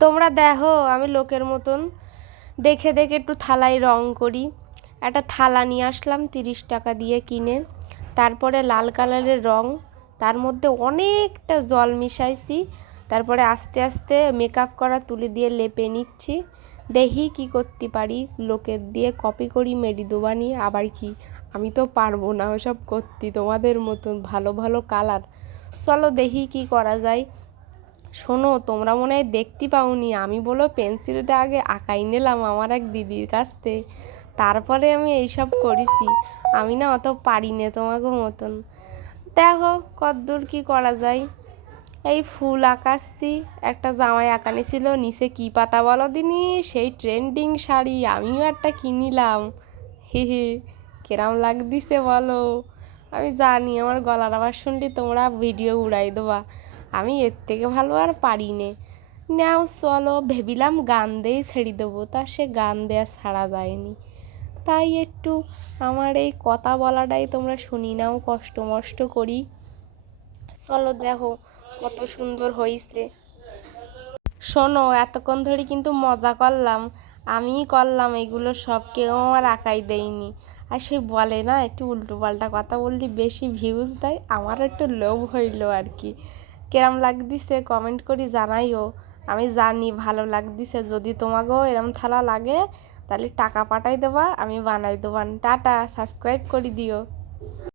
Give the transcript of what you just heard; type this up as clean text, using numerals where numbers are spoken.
তোমরা দেখো আমি লোকের মতন দেখে দেখে একটু থালায় রং করি। একটা থালা নিয়ে আসলাম 30 টাকা দিয়ে কিনে। তারপরে লাল কালারের রং, তার মধ্যে অনেকটা জল মিশাইছি। তারপরে আস্তে আস্তে মেকআপ করা তুলি দিয়ে লেপে নিচ্ছি। দেখি কি করতে পারি, লোকের দিয়ে কপি করি মেরিদো বানিয়ে। আবার কি, আমি তো পারবো না ওসব করতে তোমাদের মতন ভালো ভালো কালার। চলো দেখি কি করা যায়। শোনো, তোমরা মনে হয় দেখতে পাওনি, আমি বলো পেন্সিলটা আগে আঁকাই নিলাম আমার এক দিদির কাছ থেকে, তারপরে আমি এইসব করেছি। আমি না অত পারি না তোমাকে মতন। দেখো কতদূর কি করা যায়। এই ফুল আঁকাচ্ছি, একটা জামাই আঁকানি ছিল, নিচে কি পাতা বলো দিনি, সেই ট্রেন্ডিং শাড়ি আমিও একটা কিনিলাম। হে হে, কেরাম লাগদিছে বলো। আমি জানি আমার গলার আওয়াজ শুনলে তোমরা ভিডিও উড়াই দেবা, আমি এর থেকে ভালো আর পারি নে। নাও চলো, ভেবিলাম গান দিয়েই ছেড়ে দেবো, তা সে গান দেয়া ছাড়া যায়নি। তাই একটু আমার এই কথা বলাটাই তোমরা শুনি নাও, কষ্ট মষ্ট করি। চলো দেখো কত সুন্দর হয়েছে। শোনো, এতক্ষণ ধরে কিন্তু মজা করলাম, আমিই করলাম এগুলো সব, কেউ আমার আঁকাই দেয়নি। আর সে বলে না একটু উল্টো পাল্টা কথা বললে বেশি ভিউজ দেয়, আমারও একটু লোভ হইলো আর কি। কেরম লাগদিছে কমেন্ট করি জানাইও। আমি জানি ভালো লাগদিছে, যদি তোমাকেও এরম থালা লাগে তাহলে টাকা পাঠাই দেবা, আমি বানাই দেবান। টাটা, সাবস্ক্রাইব করে দিও।